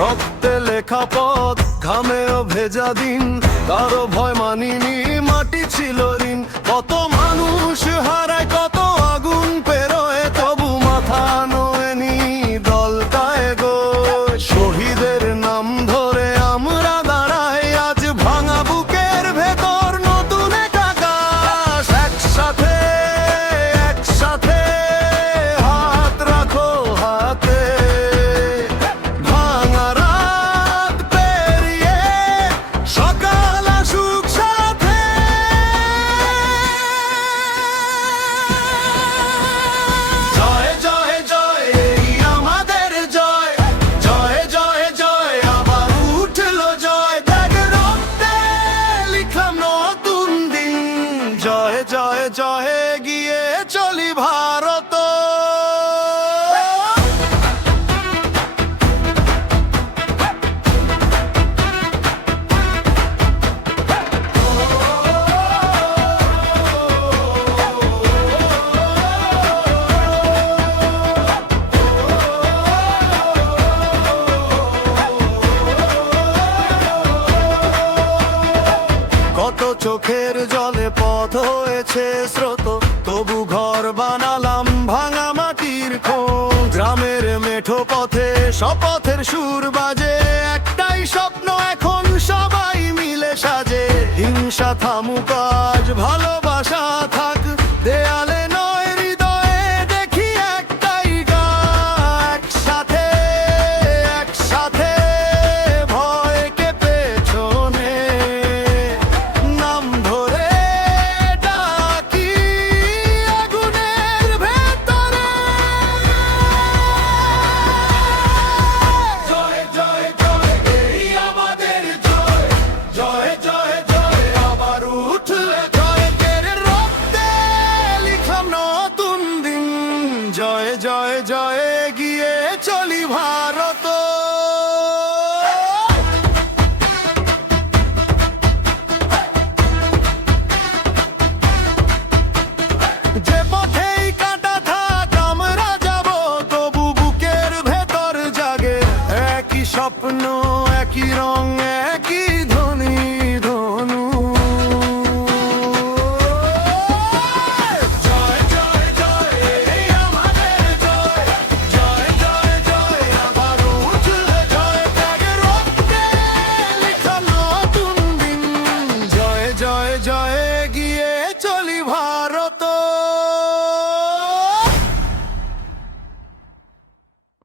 রক্তে লেখা পথ, ঘামেও ভেজা দিন, কারো ভয় মানিনি, মাটি ছিল ঋণ। কত মানুষ হারায়, কত আগুন পেরোয়, তবু মাথা নোয়নি দলটায় গো। শহীদের নাম ধরে আমরা দাঁড়াই, আজ ভাঙা বুকের ভেতর নতুন এক আকাশ। একসাথে একসাথে হাত রাখো হাতে, ভাঙা রাত পেরিয়ে সকাল আসুক সাথে। জয় জয় জয়, এই আমাদের জয়, জয় জয় জয়, আবার উঠলো জয়। দেখ রক্তে লিখলাম নতুন দিন, জয় জয় জয়, গিয়ে চলি ভারত। কত চোখের জলে পথ হয়েছে স্রোত, তবু ঘর বানালাম ভাঙা মাটির খোঁজ। গ্রামের মেঠো পথে শপথের সুর বাজে, একটাই স্বপ্ন এখন সবাই মিলে সাজে। হিংসা থামুক আজ, ভালোবাসা থাক দেয়ালে নয় হৃদয়ে, দেখি একটাই গান। একসাথে একসাথে ভয়কে পেছনে নাম ধরে ডাকি আগুনের ভেতরে। জয় জয় জয়, এই আমাদের জয়, জয় জয় জয়, আবার উঠলে জয়। তেরে রক্তে লিখলাম নতুন দিন, জয় জয় জয়, গিয়ে চলি ভারত। যে